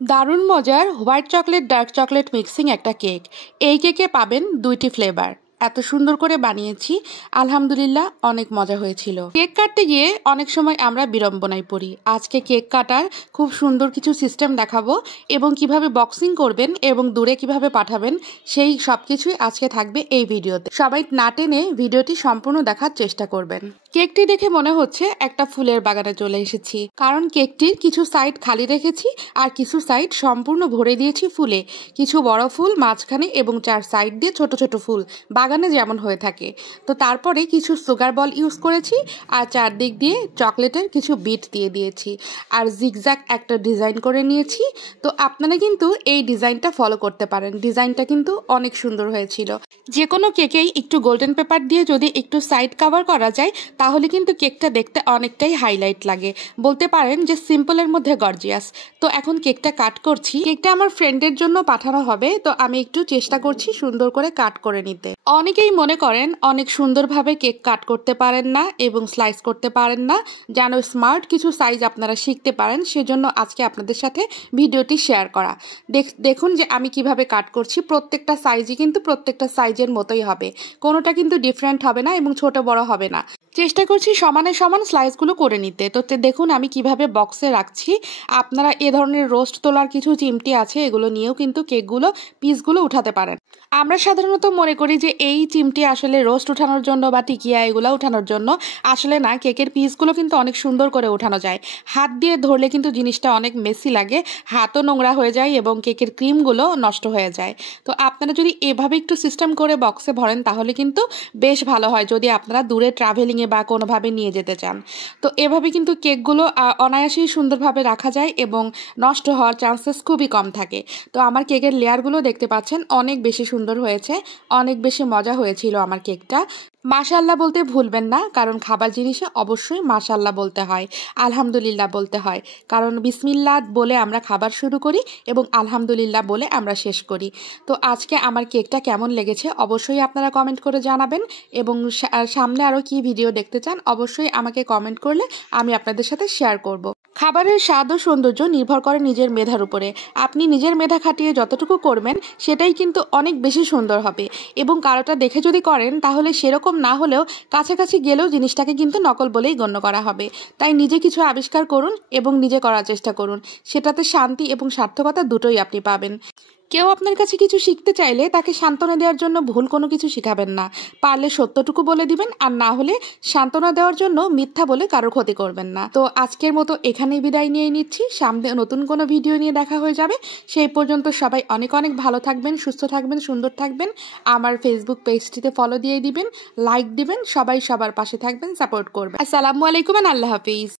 দারুণ মজার white chocolate dark chocolate mixing একটা কেক। এই কেকে পাবেন দুইটি ফ্লেভার। এত সুন্দর করে বানিয়েছি, আলহামদুলিল্লাহ অনেক মজা হয়েছিল। কেক কাটতে গিয়ে অনেক সময় আমরা বিড়ম্বনায় পড়ি। আজকে কেক কাটার খুব সুন্দর কিছু সিস্টেম দেখাবো এবং কিভাবে বক্সিং করবেন এবং দূরে কিভাবে পাঠাবেন সেই সব কিছুই আজকে থাকবে এই ভিডিওতে। সবাই না টেনে ভিডিওটি সম্পূর্ণ দেখার চেষ্টা করবেন। কেকটি দেখে মনে হচ্ছে একটা ফুলের বাগানে চলে এসেছি, কারণ কেকটির কিছু সাইড খালি রেখেছি আর কিছু সাইড সম্পূর্ণ ভরে দিয়েছি ফুলে। কিছু বড় ফুল মাঝখানে এবং চার সাইড দিয়ে ছোট ছোট ফুল, বাগানে যেমন হয়ে থাকে। তো তারপরে কিছু সুগার বল ইউজ করেছি আর চারদিক দিয়ে চকলেটের কিছু বিট দিয়ে দিয়েছি আর জিগজ্যাগ একটা ডিজাইন করে নিয়েছি। তো আপনারা কিন্তু এই ডিজাইনটা ফলো করতে পারেন। ডিজাইনটা কিন্তু অনেক সুন্দর হয়েছিল। যে কোনো কেকেই একটু গোল্ডেন পেপার দিয়ে যদি একটু সাইড কভার করা যায় তাহলে কিন্তু কেকটা দেখতে অনেকটাই হাইলাইট লাগে। বলতে পারেন যে সিম্পলের মধ্যে গর্জিয়াস। তো এখন কেকটা কাট করছি। কেকটা আমার ফ্রেন্ডের জন্য পাঠানো হবে, তো আমি একটু চেষ্টা করছি সুন্দর করে কাট করে নিতে। অনেকেই মনে করেন অনেক সুন্দরভাবে কেক কাট করতে পারেন না এবং স্লাইস করতে পারেন না, যেন স্মার্ট কিছু সাইজ আপনারা শিখতে পারেন। সেজন্য আজকে আপনাদের সাথে ভিডিওটি শেয়ার করা। দেখুন যে আমি কিভাবে কাট করছি। প্রত্যেকটা সাইজই কিন্তু প্রত্যেকটা সাইজের মতোই হবে, কোনোটা কিন্তু ডিফারেন্ট হবে না এবং ছোট বড় হবে না। চেষ্টা করছি সমানে সমান স্লাইসগুলো করে নিতে। তো দেখুন আমি কিভাবে বক্সে রাখছি। আপনারা এ ধরনের রোস্ট তোলার কিছু চিমটি আছে, এগুলো নিয়েও কিন্তু কেকগুলো পিসগুলো উঠাতে পারেন। আমরা সাধারণত মনে করি যে এই চিমটি আসলে রোস্ট উঠানোর জন্য বা টিকিয়া এগুলো উঠানোর জন্য, আসলে না। কেকের পিসগুলো কিন্তু অনেক সুন্দর করে উঠানো যায়। হাত দিয়ে ধরলে কিন্তু জিনিসটা অনেক মেসি লাগে, হাতও নোংরা হয়ে যায় এবং কেকের ক্রিমগুলো নষ্ট হয়ে যায়। তো আপনারা যদি এভাবে একটু সিস্টেম করে বক্সে ভরেন তাহলে কিন্তু বেশ ভালো হয়, যদি আপনারা দূরে ট্রাভেলিংয়ে বা কোনোভাবে নিয়ে যেতে চান। তো এভাবে কিন্তু কেকগুলো অনায়াসেই সুন্দরভাবে রাখা যায় এবং নষ্ট হওয়ার চান্সেস খুবই কম থাকে। তো আমার কেকের লেয়ারগুলো দেখতে পাচ্ছেন অনেক বেশি সুন্দর হয়েছে, অনেক বেশি মজা হয়েছিল আমার কেকটা। মাশাআল্লাহ বলতে ভুলবেন না, কারণ খাবার জিনিসে অবশ্যই মাশাআল্লাহ বলতে হয়, আলহামদুলিল্লাহ বলতে হয়। কারণ বিসমিল্লাহ বলে আমরা খাবার শুরু করি এবং আলহামদুলিল্লাহ বলে আমরা শেষ করি। তো আজকে আমার কেকটা কেমন লেগেছে অবশ্যই আপনারা কমেন্ট করে জানাবেন এবং সামনে আরও কি ভিডিও দেখতে চান অবশ্যই আমাকে কমেন্ট করলে আমি আপনাদের সাথে শেয়ার করব। খাবারের স্বাদ ও সৌন্দর্য নির্ভর করে নিজের মেধার উপরে। আপনি নিজের মেধা খাটিয়ে যতটুকু করবেন সেটাই কিন্তু অনেক বেশি সুন্দর হবে এবং কারোটা দেখে যদি করেন তাহলে সেরকম না হলেও কাছাকাছি গেলেও জিনিসটাকে কিন্তু নকল বলেই গণ্য করা হবে। তাই নিজে কিছু আবিষ্কার করুন এবং নিজে করার চেষ্টা করুন, সেটাতে শান্তি এবং সার্থকতা দুটোই আপনি পাবেন। কেউ আপনার কাছে কিছু শিখতে চাইলে তাকে সান্ত্বনা দেওয়ার জন্য ভুল কোনো কিছু শিখাবেন না। পারলে সত্যটুকু বলে দিবেন, আর না হলে সান্ত্বনা দেওয়ার জন্য মিথ্যা বলে কারোর ক্ষতি করবেন না। তো আজকের মতো এখানেই বিদায় নিয়ে নিচ্ছি। সামনে নতুন কোনো ভিডিও নিয়ে দেখা হয়ে যাবে। সেই পর্যন্ত সবাই অনেক অনেক ভালো থাকবেন, সুস্থ থাকবেন, সুন্দর থাকবেন। আমার ফেসবুক পেজটিতে ফলো দিয়ে দিবেন, লাইক দিবেন। সবাই সবার পাশে থাকবেন, সাপোর্ট করবেন। আসসালামু আলাইকুম, আল্লাহ হাফিজ।